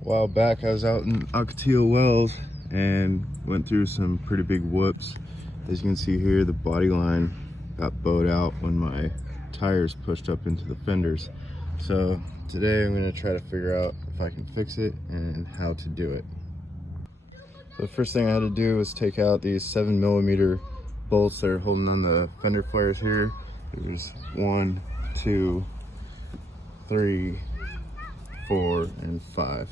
A while back I was out in Ocotillo Wells and went through some pretty big whoops. As you can see here, the body line got bowed out when my tires pushed up into the fenders. So today I'm going to try to figure out if I can fix it and how to do it. So the first thing I had to do was take out these 7mm bolts that are holding on the fender flares here. There's 1, 2, 3, 4, and 5.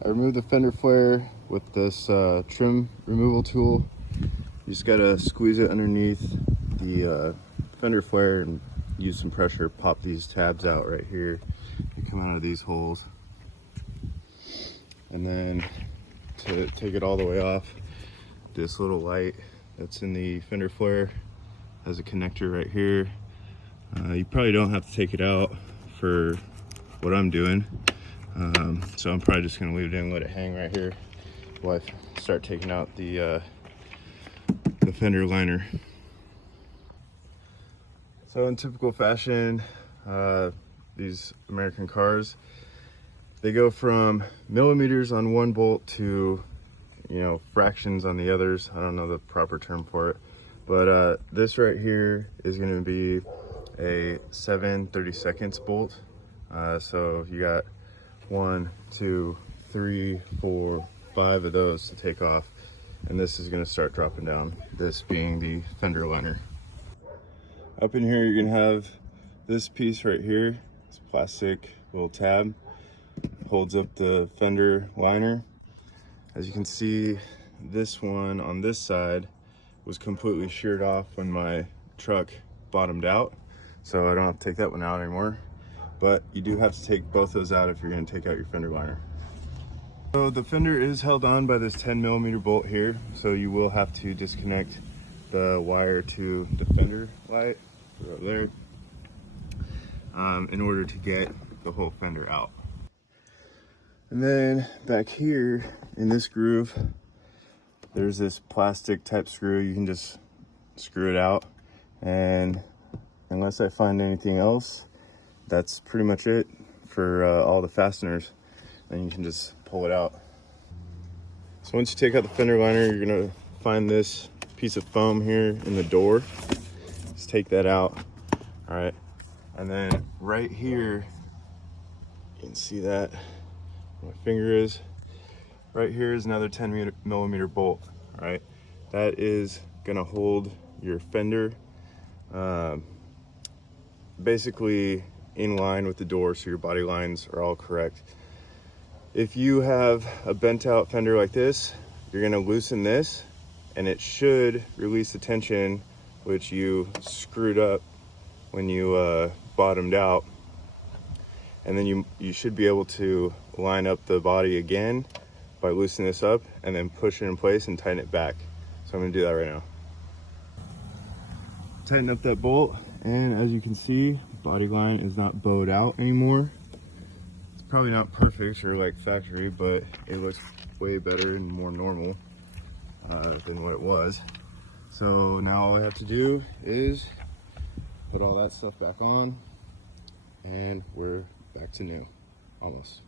I removed the fender flare with this trim removal tool. You just gotta squeeze it underneath the fender flare and use some pressure, pop these tabs out right here. They come out of these holes. And then to take it all the way off, this little light that's in the fender flare has a connector right here. You probably don't have to take it out for what I'm doing. So I'm probably just gonna leave it in and let it hang right here while I start taking out the fender liner. So in typical fashion, these American cars, they go from millimeters on one bolt to, fractions on the others. I don't know the proper term for it, but this right here is gonna be a 7/32 bolt. So you got 1, 2, 3, 4, 5 of those to take off, and this is going to start dropping down, this being the fender liner. Up in here you're going to have this piece right here. It's a plastic little tab, holds up the fender liner. As you can see, this one on this side was completely sheared off when my truck bottomed out, so I don't have to take that one out anymore. But you do have to take both those out if you're going to take out your fender liner. So the fender is held on by this 10mm bolt here, so you will have to disconnect the wire to the fender light right there in order to get the whole fender out. And then back here in this groove, there's this plastic type screw. You can just screw it out, and unless I find anything else, that's pretty much it for all the fasteners. Then you can just pull it out. So once you take out the fender liner, you're gonna find this piece of foam here in the door. Just take that out. All right, and then right here, you can see that where my finger is. Right here is another 10mm bolt. All right, that is gonna hold your fender basically in line with the door, so your body lines are all correct. If you have a bent out fender like this, you're gonna loosen this and it should release the tension which you screwed up when you bottomed out, and then you should be able to line up the body again by loosening this up and then push it in place and tighten it back. So I'm gonna do that right now. Tighten up that bolt, and as you can see, body line is not bowed out anymore. It's probably not perfect or like factory, but it looks way better and more normal than what it was. So now all I have to do is put all that stuff back on, and we're back to new, almost.